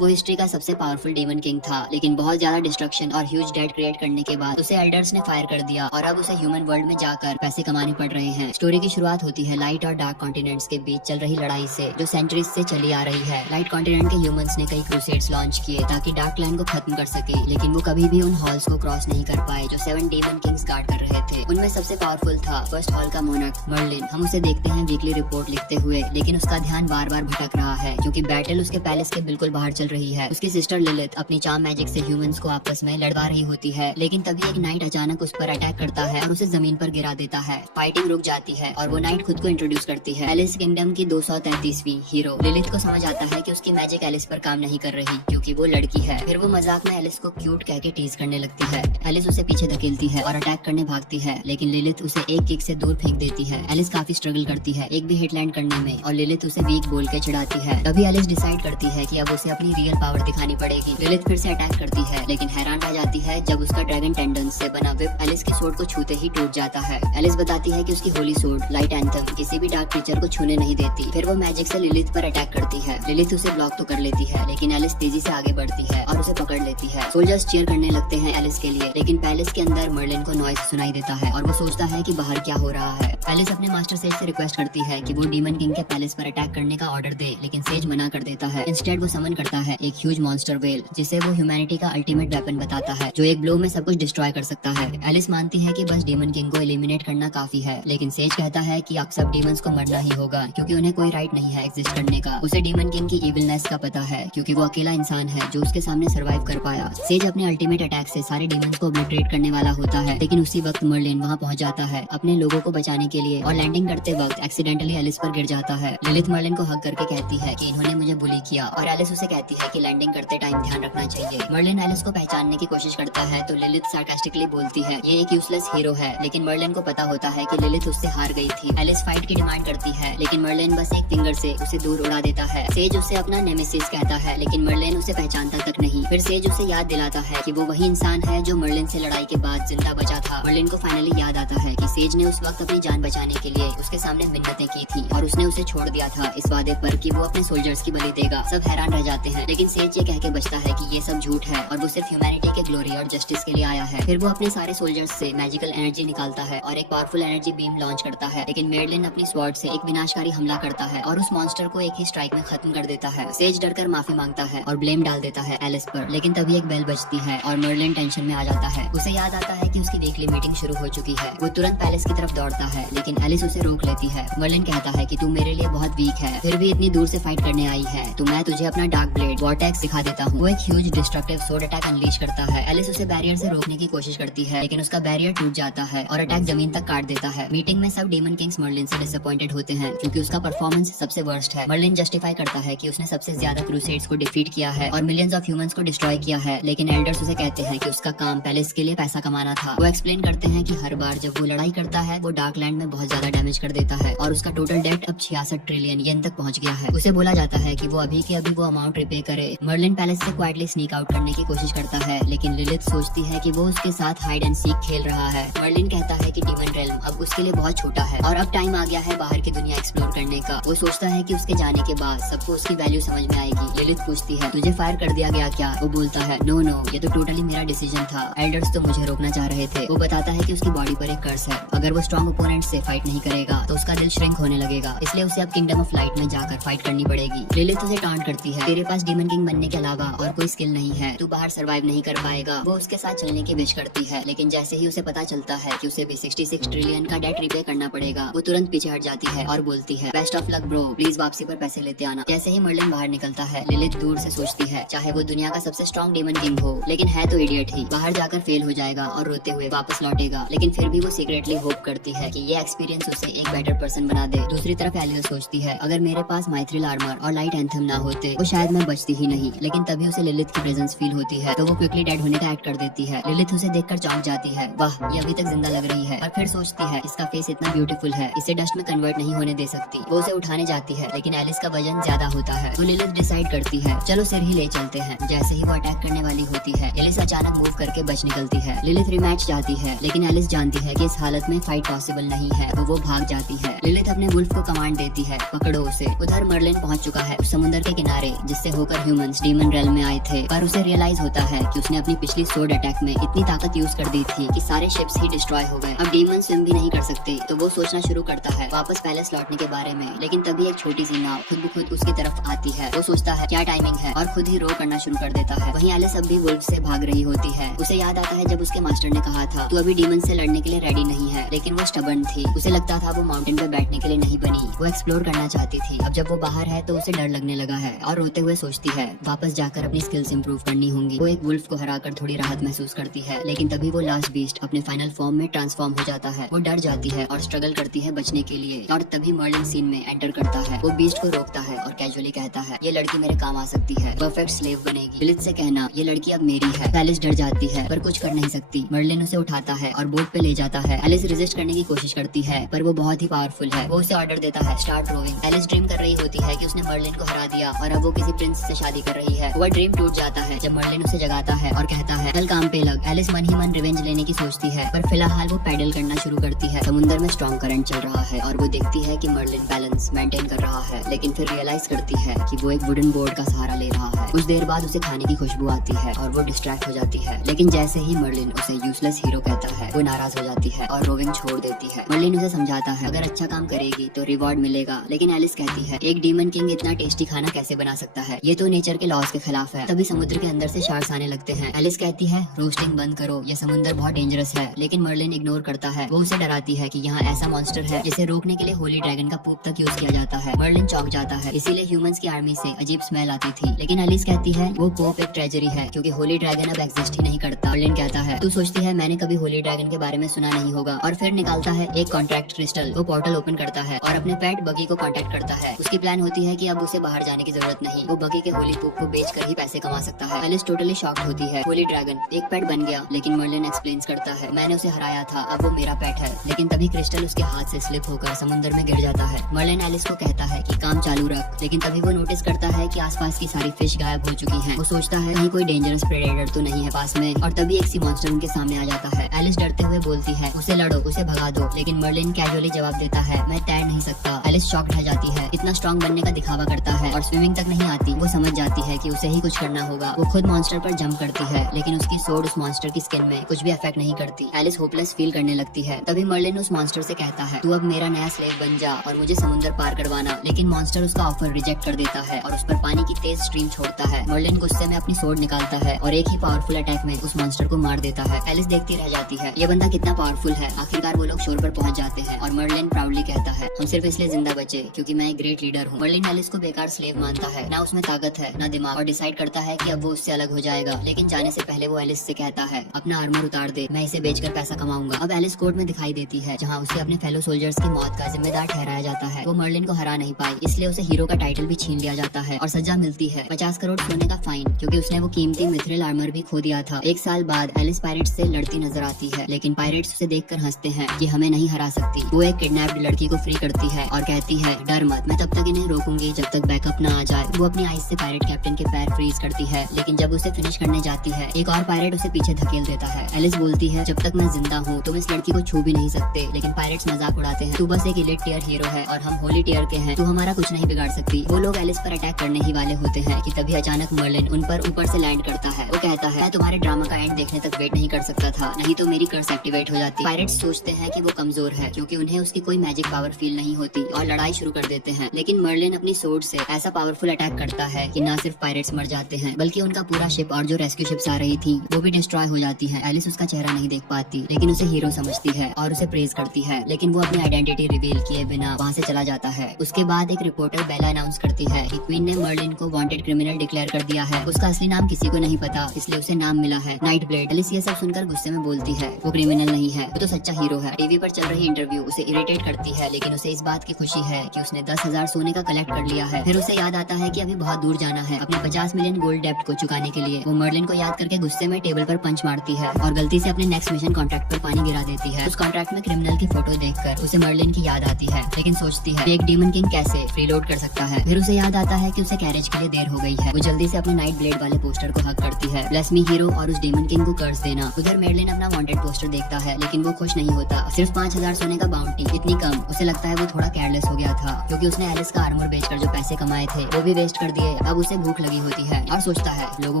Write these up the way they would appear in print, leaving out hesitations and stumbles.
वो हिस्ट्री का सबसे पावरफुल डेमन किंग था, लेकिन बहुत ज्यादा डिस्ट्रक्शन और ह्यूज डेड क्रिएट करने के बाद उसे एल्डर्स ने फायर कर दिया और अब उसे ह्यूमन वर्ल्ड में जाकर पैसे कमाने पड़ रहे हैं। स्टोरी की शुरुआत होती है लाइट और डार्क कॉन्टिनेंट्स के बीच चल रही लड़ाई से, जो सेंचुरीज से चली आ रही है। लाइट कॉन्टिनेंट के ह्यूमंस ने कई क्रूसेड्स लॉन्च किए ताकि डार्क लैंड को खत्म कर सके, लेकिन वो कभी भी उन हॉल्स को क्रॉस नहीं कर पाए जो 7 डेमन किंग्स गार्ड कर रहे थे। उनमें सबसे पावरफुल था फर्स्ट हॉल का मोनर्क मर्लिन। हम उसे देखते हैं वीकली रिपोर्ट लिखते हुए, लेकिन उसका ध्यान बार बार भटक रहा है क्योंकि बैटल उसके पैलेस के बिल्कुल बाहर चल रही है। उसकी सिस्टर लिलिथ अपनी चार्म मैजिक से ह्यूमंस को आपस में लड़वा रही होती है, लेकिन तभी एक नाइट अचानक उस पर अटैक करता है और उसे जमीन पर गिरा देता है। फाइटिंग रुक जाती है और वो नाइट खुद को इंट्रोड्यूस करती है, एलिस किंगडम की 233वीं हीरो। लिलिथ को समझ आता है कि उसकी मैजिक एलिस पर काम नहीं कर रही क्योंकि वो लड़की है। फिर वो मजाक में एलिस को क्यूट कह के टीज करने लगती है। एलिस उसे पीछे धकेलती है और अटैक करने भागती है, लेकिन लिलिथ उसे एक किक से दूर फेंक देती है। एलिस काफी स्ट्रगल करती है एक भी हिट लैंड करने में और लिलिथ उसे वीक बोल के चिढ़ाती है। तभी एलिस डिसाइड करती है कि अब उसे अपनी रियल पावर दिखानी पड़ेगी। लिलिथ फिर से अटैक करती है, लेकिन हैरान रह जाती है जब उसका ड्रैगन टेंडन से बना विप एलिस की सोर्ड को छूते ही टूट जाता है। एलिस बताती है कि उसकी होली सोर्ड लाइट एंथम किसी भी डार्क क्रीचर को छूने नहीं देती। फिर वो मैजिक से लिलिथ पर अटैक करती है। लिलिथ उसे ब्लॉक तो कर लेती है, लेकिन एलिस तेजी से आगे बढ़ती है और उसे पकड़ लेती है। सोल्जर्स चीयर करने लगते हैं एलिस के लिए, लेकिन पैलेस के अंदर मर्लिन को नॉइस सुनाई देता है और वो सोचता है कि बाहर क्या हो रहा है। एलिस अपने मास्टर सेज से रिक्वेस्ट करती है कि वो डीमन किंग के पैलेस पर अटैक करने का ऑर्डर दे, लेकिन सेज मना कर देता है। इंस्टेड वो समन करता है एक ह्यूज मॉन्स्टर वेल, जिसे वो ह्यूमैनिटी का अल्टीमेट वेपन बताता है, जो एक ब्लो में सब कुछ डिस्ट्रॉय कर सकता है। एलिस मानती है कि बस डीमन किंग को एलिमिनेट करना काफी है, लेकिन सेज कहता है कि अब सब डीमंस को मरना ही होगा क्योंकि उन्हें कोई राइट नहीं है एग्जिस्ट करने का। उसे डीमन किंग की इविलनेस का पता है क्योंकि वो अकेला इंसान है जो उसके सामने सर्वाइव कर पाया। सेज अपने अल्टीमेट अटैक से सारे डीमंस को ऑब्लिटरेट करने वाला होता है, लेकिन उसी वक्त मर्लिन वहाँ पहुँच जाता है अपने लोगों को बचाने के लिए और लैंडिंग करते वक्त एक्सीडेंटली एलिस पर गिर जाता है। लिलिथ मर्लिन को हक करके कहती है कि इन्होंने मुझे बुली किया और एलिस उसे कहती है कि लैंडिंग करते टाइम ध्यान रखना चाहिए। मर्लिन एलिस को पहचानने की कोशिश करता है तो लिलिथ सार्कास्टिकली बोलती है ये एक यूजलेस हीरो है, लेकिन मर्लिन को पता होता है कि लिलिथ उससे हार गई थी। एलिस फाइट की डिमांड करती है, लेकिन मर्लिन बस एक फिंगर से उसे दूर उड़ा देता है। सेज उसे अपना नेमेसिस कहता है, लेकिन मर्लिन उसे पहचानता तक नहीं। फिर सेज उसे याद दिलाता है कि वो वही इंसान है जो मर्लिन से लड़ाई के बाद जिंदा बचा था। मर्लिन को फाइनली याद आता है कि सेज ने उस वक्त अपनी जान बचाने के लिए उसके सामने मिन्नतें की थी और उसने उसे छोड़ दिया था इस वादे पर कि वो अपने सोल्जर्स की बलि देगा। सब हैरान रह जाते हैं, लेकिन सेज ये कह के बचता है कि ये सब झूठ है और वो सिर्फ ह्यूमैनिटी के ग्लोरी और जस्टिस के लिए आया है। फिर वो अपने सारे सोल्जर्स से मैजिकल एनर्जी निकालता है और एक पावरफुल एनर्जी बीम लॉन्च करता है, लेकिन मर्लिन अपनी स्वॉर्ड से एक विनाशकारी हमला करता है और उस मॉन्स्टर को एक ही स्ट्राइक में खत्म कर देता है। सेज डरकर माफी मांगता है और ब्लेम डाल देता है एलिस पर, लेकिन तभी एक बेल बजती है और मर्लिन टेंशन में आ जाता है। उसे याद आता है कि उसकी वीकली मीटिंग शुरू हो चुकी है। वो तुरंत पैलेस की तरफ दौड़ता है, लेकिन एलिस उसे रोक लेती है। मर्लिन कहता है कि तू मेरे लिए बहुत वीक है, फिर भी इतनी दूर से फाइट करने आई है, तो मैं तुझे अपना डार्क ब्लेड वॉर्टेक्स सिखा देता हूँ। वो एक huge destructive sword attack unleash करता है। एलिस उसे बैरियर से रोकने की कोशिश करती है, लेकिन उसका बैरियर टूट जाता है और अटैक जमीन तक काट देता है। मीटिंग में सब डीमन किंग्स मर्लिन से डिसअपॉइंटेड होते हैं क्योंकि उसका परफॉर्मेंस सबसे वर्स्ट है। मर्लिन जस्टिफाई करता है कि उसने सबसे ज्यादा क्रूसेड्स को डिफीट किया है और मिलियंस ऑफ ह्यूमंस को डिस्ट्रॉय किया है, लेकिन एल्डर्स उसे कहते हैं कि उसका काम पैलेस के लिए पैसा कमाना था। वो एक्सप्लेन करते हैं कि हर बार जब वो लड़ाई करता है वो डार्क लैंड में बहुत ज्यादा डैमेज कर देता है और उसका टोटल डेट अब 66 ट्रिलियन येन तक पहुंच गया है। उसे बोला जाता है कि वो अभी के अभी वो अमाउंट रिपे करे। मर्लिन पैलेस से क्वाइटली स्नीक आउट करने की कोशिश करता है, लेकिन लिलिथ सोचती है कि वो उसके साथ हाइड एंड सीक खेल रहा है। मर्लिन कहता है कि डीमन रेल्म अब उसके लिए बहुत छोटा है और अब टाइम आ गया है बाहर की दुनिया एक्सप्लोर करने का। वो सोचता है कि उसके जाने के बाद सबको उसकी वैल्यू समझ में आएगी। लिलिथ पूछती है तुझे फायर कर दिया गया क्या? वो बोलता है नो नो, ये तो टोटली मेरा डिसीजन था, एल्डर्स तो मुझे रोकना चाह रहे थे। वो बताता है कि उसकी बॉडी पर एक कर्स है, अगर वो स्ट्रॉन्ग ओपोनेंट से फाइट नहीं करेगा तो उसका दिल श्रिंक होने लगेगा, इसलिए उसे अब किंगडम ऑफ लाइट में जाकर फाइट करनी पड़ेगी। लिलिथ उसे टांट करती है तेरे पास डीमन किंग बनने के अलावा और कोई स्किल नहीं है, तू बाहर सर्वाइव नहीं कर पाएगा। वो उसके साथ चलने की विश करती है, लेकिन जैसे ही उसे पता चलता है कि उसे भी 66 ट्रिलियन का डेट रिपे करना पड़ेगा, वो तुरंत पीछे हट जाती है और बोलती है best of luck bro, please वापसी पर पैसे लेते आना। जैसे ही मर्लिन बाहर निकलता है, लिलिथ दूर से सोचती है चाहे वो दुनिया का सबसे स्ट्रॉन्ग डीमन किंग हो, लेकिन है तो इडियट ही, बाहर जाकर फेल हो जाएगा और रोते हुए वापस लौटेगा। लेकिन फिर भी वो सीक्रेटली होप करती है कि ये एक्सपीरियंस उसे एक बेटर पर्सन बना दे। दूसरी तरफ एलिस सोचती है अगर मेरे पास माइथ्रिल आर्मर और लाइट एंथम ना होते तो शायद मैं बचती ही नहीं, लेकिन तभी उसे लिलिथ की प्रेजेंस फील होती है तो वो क्विकली डेड होने का एक्ट कर देती है। लिलिथ उसे देखकर चौंक जाती है, वाह ये अभी तक जिंदा लग रही है, और फिर सोचती है इसका फेस इतना ब्यूटीफुल है, इसे डस्ट में कन्वर्ट नहीं होने दे सकती। वो उसे उठाने जाती है, लेकिन एलिस का वजन ज्यादा होता है तो लिलिथ डिसाइड करती है चलो सिर ही ले चलते हैं। जैसे ही वो अटैक करने वाली होती है, एलिस अचानक मूव करके बच निकलती है। लिलिथ रिमैच चाहती है, लेकिन एलिस जानती है कि इस हालत में फाइट पॉसिबल नहीं नहीं है तो वो भाग जाती है। लिलिथ अपने वुल्फ को कमांड देती है, पकड़ो उसे। उधर मर्लिन पहुंच चुका है उस समुद्र के किनारे जिससे होकर ह्यूमंस डीमन रेल में आए थे, पर उसे रियलाइज होता है कि उसने अपनी पिछली स्वॉर्ड अटैक में इतनी ताकत यूज कर दी थी कि सारे शिप्स ही डिस्ट्रॉय हो गए। अब डीमन स्विम भी नहीं कर सकते तो वो सोचना शुरू करता है वापस पैलेस लौटने के बारे में, लेकिन तभी एक छोटी सी नाव खुद ब खुद उसकी तरफ आती है। वो सोचता है क्या टाइमिंग है और खुद ही रो करना शुरू कर देता है। वहीं एलिस अब भी वुल्फ से भाग रही होती है। उसे याद आता है जब उसके मास्टर ने कहा था तू अभी डीमन से लड़ने के लिए रेडी नहीं है, लेकिन वो स्टबर्न थी। उसे लगता था वो माउंटेन पे बैठने के लिए नहीं बनी, वो एक्सप्लोर करना चाहती थी। अब जब वो बाहर है तो उसे डर लगने लगा है और रोते हुए सोचती है वापस जाकर अपनी स्किल्स इंप्रूव करनी होंगी। वो एक वुल्फ को हराकर थोड़ी राहत महसूस करती है, लेकिन तभी वो लास्ट बीस्ट अपने फाइनल फॉर्म में ट्रांसफॉर्म हो जाता है। वो डर जाती है और स्ट्रगल करती है बचने के लिए, और तभी मर्लिन सीन में एंटर करता है। वो बीस्ट को रोकता है और कैजुअली कहता है ये लड़की मेरे काम आ सकती है, परफेक्ट स्लेव बनेगी। लिलिथ से कहना ये लड़की अब मेरी है। एलिस डर जाती है पर कुछ कर नहीं सकती। मर्लिन उसे उठाता है और बोट पे ले जाता है। एलिस रेजिस्ट करने की कोशिश करती है पर वो बहुत ही पावरफुल है। वो उसे ऑर्डर देता है स्टार्ट रोइंग। एलिस ड्रीम कर रही होती है कि उसने मर्लिन को हरा दिया और अब वो किसी प्रिंस से शादी कर रही है। वह ड्रीम टूट जाता है जब मर्लिन उसे जगाता है और कहता है कल काम पे लग। एलिस मन ही मन रिवेंज लेने की सोचती है पर फिलहाल वो पैडल करना शुरू करती है। समुद्र में स्ट्रॉन्ग करंट चल रहा है और वो देखती है कि मर्लिन बैलेंस मेंटेन कर रहा है, लेकिन फिर रियलाइज करती है कि वो एक वुडन बोर्ड का सहारा ले रहा है। कुछ देर बाद उसे खाने की खुशबू आती है और वो डिस्ट्रैक्ट हो जाती है, लेकिन जैसे ही मर्लिन उसे यूजलेस हीरो कहता है वो नाराज हो जाती है और रोविंग छोड़ देती है। मर्लिन उसे समझाता है अगर अच्छा काम करेगी तो रिवॉर्ड मिलेगा, लेकिन एलिस कहती है एक डीमन किंग इतना टेस्टी खाना कैसे बना सकता है, ये तो नेचर के लॉज के खिलाफ है। तभी समुद्र के अंदर से शार्क्स आने लगते हैं। एलिस कहती है रोस्टिंग बंद करो, ये समुद्र बहुत डेंजरस है, लेकिन मर्लिन इग्नोर करता है। वो उसे डराती है कि यहाँ ऐसा मॉन्स्टर है जिसे रोकने के लिए होली ड्रैगन का पूप तक यूज किया जाता है। मर्लिन चौंक जाता है, इसीलिए ह्यूमंस की आर्मी से अजीब स्मेल आती थी, लेकिन एलिस कहती है वो पोप एक ट्रेजरी है क्योंकि होली ड्रैगन अब एग्जिस्ट ही नहीं करता। मर्लिन कहता है तू सोचती है मैंने कभी होली ड्रैगन के बारे में सुना नहीं होगा, और फिर निकालता है एक कॉन्ट्रैक्ट क्रिस्टल। वो पोर्टल ओपन करता है और अपने पेट बगी को कांटेक्ट करता है। उसकी प्लान होती है कि अब उसे बाहर जाने की जरूरत नहीं, वो बगी के होली पूप को बेचकर ही पैसे कमा सकता है। एलिस टोटली शॉक्ड होती है। होली ड्रैगन एक पेट बन गया, लेकिन मर्लिन एक्सप्लेन्स करता है मैंने उसे हराया था, अब वो मेरा पेट है। लेकिन तभी क्रिस्टल उसके हाथ से स्लिप होकर समुद्र में गिर जाता है। मर्लिन एलिस को कहता है कि काम चालू रख, लेकिन तभी वो नोटिस करता है कि आसपास की सारी फिश गायब हो चुकी हैं। वो सोचता है कहीं कोई डेंजरस प्रेडेटर तो नहीं है पास में, और तभी एक सी मॉन्स्टर उनके सामने आ जाता है। एलिस डरते हुए बोलती है उसे लड़ो, उसे भगा दो, लेकिन मर्लिन कैजुअली जवाब देता है मैं तैर नहीं सकता। एलिस शॉक्ड रह जाती है, इतना स्ट्रॉन्ग बनने का दिखावा करता है और स्विमिंग तक नहीं आती। वो समझ जाती है कि उसे ही कुछ करना होगा। वो खुद मॉन्स्टर पर जंप करती है, लेकिन उसकी सोड उस मॉन्स्टर की स्किन में कुछ भी अफेक्ट नहीं करती। एलिस होपलेस फील करने लगती है। तभी मर्लिन उस मॉन्स्टर से कहता है तू अब मेरा नया स्लेव बन जा और मुझे समुद्र पार करवाना, लेकिन मॉन्स्टर उसका ऑफर रिजेक्ट कर देता है और उस पर पानी की तेज स्ट्रीम छोड़ता है। मर्लिन गुस्से में अपनी सोड निकालता है और एक ही पावरफुल अटैक में उस मॉन्स्टर को मार देता है। एलिस देखती रह जाती है ये बंदा कितना पावरफुल है। आखिरकार वो लोग शोर पर पहुंच जाते हैं और मर्लिन प्राउडली कहता है हम सिर्फ इसलिए जिंदा बचे क्योंकि मैं एक ग्रेट लीडर हूँ। मर्लिन एलिस को बेकार स्लेव मानता है, ना उसमें ताकत है ना दिमाग, और डिसाइड करता है कि अब वो उससे अलग हो जाएगा। लेकिन जाने से पहले वो एलिस से कहता है अपना आर्मर उतार दे, मैं इसे बेचकर पैसा कमाऊंगा। अब एलिस कोर्ट में दिखाई देती है जहाँ उसे अपने फेलो सोल्जर्स की मौत का जिम्मेदार ठहराया जाता है। वो मर्लिन को हरा नहीं पाई, इसलिए उसे हीरो का टाइटल भी छीन लिया जाता है और सजा मिलती है 50 करोड़ सोने का फाइन, क्योंकि उसने वो कीमती मिथ्रिल आर्मर भी खो दिया था। एक साल बाद एलिस पायरेट्स से लड़ती नजर आती है, लेकिन पायरेट्स उसे देखकर हंसते हैं कि हमें नहीं हरा सकती। वो एक किडनैप्ड लड़की को फ्री करती है और कहती है डर मत, मैं तब तक इन्हें रोकूंगी जब तक बैकअप ना आ जाए। वो अपनी आइस से पायरेट कैप्टन के पैर फ्रीज करती है, लेकिन जब उसे फिनिश करने जाती है एक और पायरेट उसे पीछे धकेल देता है। एलिस बोलती है जब तक मैं जिंदा हूँ तुम इस लड़की को छू भी नहीं सकते, लेकिन पायरेट्स मजाक उड़ाते हैं तू बस एक इलीट टियर हीरो है और हम होली टियर के हैं, तू हमारा कुछ नहीं बिगाड़ सकती। वो लोग एलिस पर अटैक करने ही वाले होते हैं कि तभी अचानक मर्लिन उन पर ऊपर से लैंड करता है। वो कहता है मैं तुम्हारे ड्रामा का एंड देखने तक वेट नहीं कर सकता था, नहीं तो मेरी कर्स एक्टिवेट हो जाती। पायरेट्स सोचते हैं कि वो कमजोर है क्योंकि उन्हें उसकी कोई मैजिक पावर फील नहीं होती और लड़ाई शुरू कर देते हैं, लेकिन मर्लिन अपनी सोर्ड से ऐसा पावरफुल अटैक करता है कि न सिर्फ पायरेट्स मर जाते हैं बल्कि उनका पूरा शिप और जो रेस्क्यू शिप्स आ रही थी वो भी डिस्ट्रॉय हो जाती है। एलिस उसका चेहरा नहीं देख पाती, लेकिन उसे हीरो समझती है और उसे प्रेज करती है, लेकिन वो अपनी आइडेंटिटी रिवील किए बिना वहाँ से चला जाता है। उसके बाद एक रिपोर्टर बेला अनाउंस करती है कि क्वीन ने मर्लिन को वांटेड क्रिमिनल डिक्लेयर कर दिया है। उसका असली नाम किसी को नहीं पता, इसलिए उसे नाम मिला है नाइट ब्लेड। एलिस ये सब सुनकर गुस्से में बोलती है वो क्रिमिनल नहीं है, वो तो सच्चा हीरो है। टीवी पर चल रही इंटरव्यू उसे इरिटेट करती है, लेकिन उसे इस बात की खुशी है कि उसने 10,000 सोने का कलेक्ट कर लिया है। फिर उसे याद आता है कि अभी बहुत दूर जाना है अपने 50 मिलियन गोल्ड डेब्ट को चुकाने के लिए। वो मर्लिन को याद करके गुस्से में टेबल पर पंच मारती है और गलती से अपने नेक्स्ट मिशन कॉन्ट्रैक्ट पर पानी गिरा देती है। उस कॉन्ट्रैक्ट में क्रिमिनल की फोटो देखकर उसे मर्लिन की याद आती है, लेकिन सोचती है एक डीमन किंग कैसे फ्रीलोड कर सकता है। फिर उसे याद आता है कि उसे कैरेज के लिए देर हो गई है। वो वो जल्दी से अपने नाइट ब्लेड वाले पोस्टर को हक करती है, ब्लेस मी हीरो, और उस डेमन किंग को कर्ज देना। उधर मेडलिन अपना वांटेड पोस्टर देखता है, लेकिन वो खुश नहीं होता। सिर्फ 5000 सोने का बाउंटी, इतनी कम। उसे लगता है वो थोड़ा केयरलेस हो गया था, क्योंकि उसने एलिस का आर्मर बेचकर जो पैसे कमाए थे वो भी वेस्ट कर दिए। अब उसे भूख लगी होती है और सोचता है लोगों